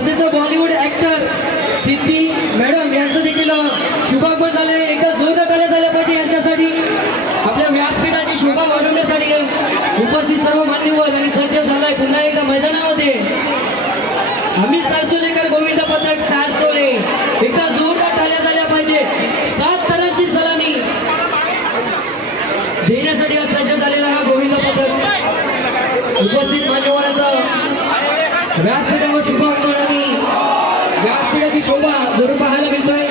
तसेच बॉलिवूड ऍक्टर सिद्धी मॅडम यांचं देखील शुभागमन झाले एकदा जोरदार टाळ्या झाल्या पाहिजे यांच्यासाठी. आपल्या व्यासपीठाची शोभा वाढवण्यासाठी उपस्थित सर्व मान्यवर आणि सज्ज झालाय. पुन्हा एकदा मैदानामध्ये. आम्ही सारसोलेकर गोविंद पथक सारसोले. एकदा जोरदार टाळ्या झाल्या पाहिजे. सात तरांची सलामी देण्यासाठी आज सज्ज झालेला हा गोविंद पथक उपस्थित मान्यवरांचा व्यासपीठावर शुभ आगमन आणि व्यासपीठाची शोभा जरूर पाहायला मिळतोय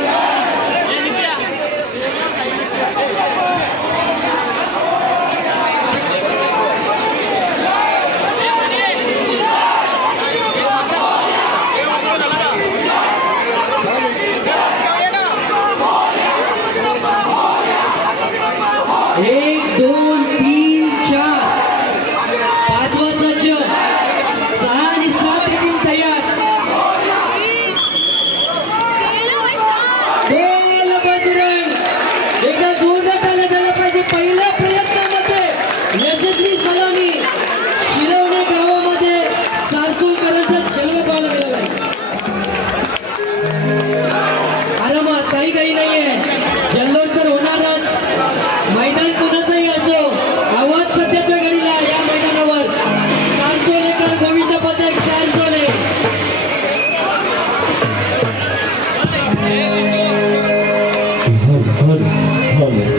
एक दोन तीन चार पाचवा सज्ज सहा आणि सात देखील तयार बोल बजरंग एकदा जोरदार टाळ्या झाल्या पाहिजे पहिल्या प्रयत्नामध्ये यशस्वी सलामी शिरवणे गावामध्ये सारसूलकरांचा जन्म पाहायला गेलेला आहे आरामात काही काही नाहीये. जल्लोष तर होणारच. मैदान कोणाचाही असो आवाज सध्याच्या घडीला या मैदानावर. सारसोलेकर गोविंद पथक सारसोले अरे